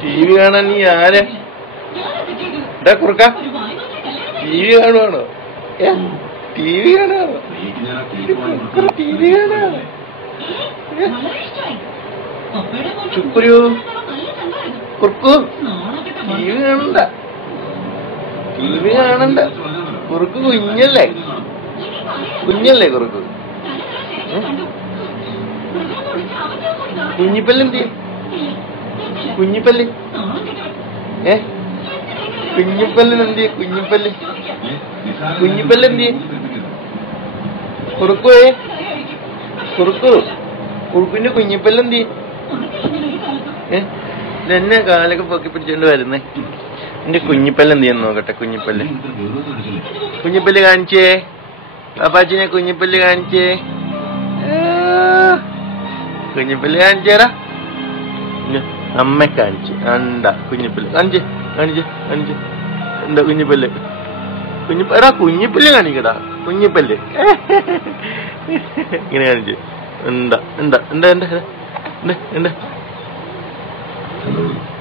TV കാണാൻ നീ ആരെ ഇതാ കുറുക്ക TV കാണുവാണോ? TV കാണുവാണോ? TV കാണുവാണോ? ചുക്കുരു കുറുക്കു TV കാണണ്ട, TV കാണണ്ട. കുറുക്ക് കുഞ്ഞല്ലേ, കുഞ്ഞല്ലേ കുറുക്ക്. കുഞ്ഞിപ്പല്ലെന്തി, കുഞ്ഞിപ്പല്ല് കുഞ്ഞിപ്പല്ലിനെന്തി, കുഞ്ഞിപ്പല്ല് കുഞ്ഞിപ്പല്ലെന്തി? കുറുക്കുവേ കുറുക്കു, കുറുക്കിന്റെ കുഞ്ഞിപ്പല്ലെന്തി? എന്നെ കാലൊക്കെ പൊക്കി പിടിച്ചോണ്ട് വരുന്നേ. എന്റെ കുഞ്ഞിപ്പല്ലെന്തിയെന്ന് നോക്കട്ടെ. കുഞ്ഞിപ്പല്ല്, കുഞ്ഞിപ്പല്ല് കാണിച്ചേ പാപ്പാച്ചിനെ, കുഞ്ഞിപ്പല്ല് കാണിച്ചേ. കുഞ്ഞിപ്പല്ല് കാണിച്ചേടാ. അമ്മ കാണിച്ച് അണ്ട കുഞ്ഞിപ്പല്ല് കാണിച്ച് കാണിച്ച് കാണിച്ച്. എന്താ കുഞ്ഞിപ്പല്ല്? എടാ കുഞ്ഞിപ്പല്ല് കാണിക്കടാ, കുഞ്ഞിപ്പല്ല് ഇങ്ങനെ കാണിച്ച്. എന്താ എന്താ എന്താ എന്താ എന്താ എന്താ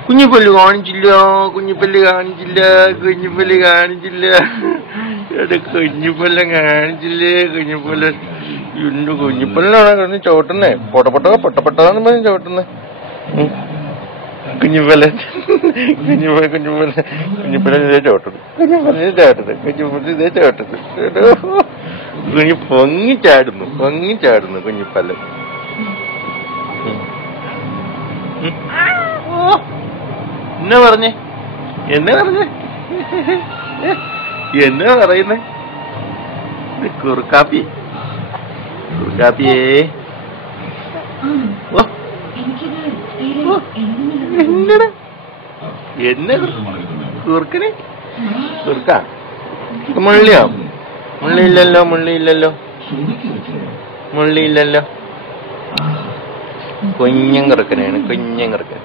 കുഞ്ഞിപ്പല്ല് കാണിച്ചില്ല, കുഞ്ഞിപ്പല്ല് കാണിച്ചില്ല, കുഞ്ഞിപ്പല്ല് കാണിച്ചില്ല. എടാ കുഞ്ഞിപ്പല്ല കാണിച്ചില്ലേ, കുഞ്ഞിപ്പല്ല്. എന്റെ കുഞ്ഞിപ്പല്ലാണ് കിടന്ന് ചവിട്ടുന്നേ. പൊട്ടപ്പെട്ടാന്ന് പറഞ്ഞ് ചവിട്ടുന്നേ. കുഞ്ഞിപ്പല്ല കുഞ്ഞിപ്പല്ല കുഞ്ഞിപ്പല്ല കുഞ്ഞിപ്പല്ല ഇതേ ചവിട്ടുന്നു, കുഞ്ഞിപ്പല്ല ചവിട്ടുന്നത്, കുഞ്ഞിപ്പല്ല ഇതേ ചവിട്ടുന്നത്. പൊങ്ങിച്ചാടുന്നു, പൊങ്ങിച്ചാടുന്നു കുഞ്ഞിപ്പല്ല്. എന്നാ പറഞ്ഞേ, എന്നാ പറഞ്ഞേ, എന്നാ പറയുന്നേ? കുറുക്കാപ്പി, കുറുക്കാപ്പിയേ. എന്നടാ എന്നെ കുറുക്കനെ കുറുക്ക മുള്ളിയോ? മുള്ളിയില്ലല്ലോ, മുള്ളിയില്ലല്ലോ, മുള്ളിയില്ലല്ലോ. കുഞ്ഞൻ കുറുക്കനാണ്, കുഞ്ഞൻ കുറുക്കൻ.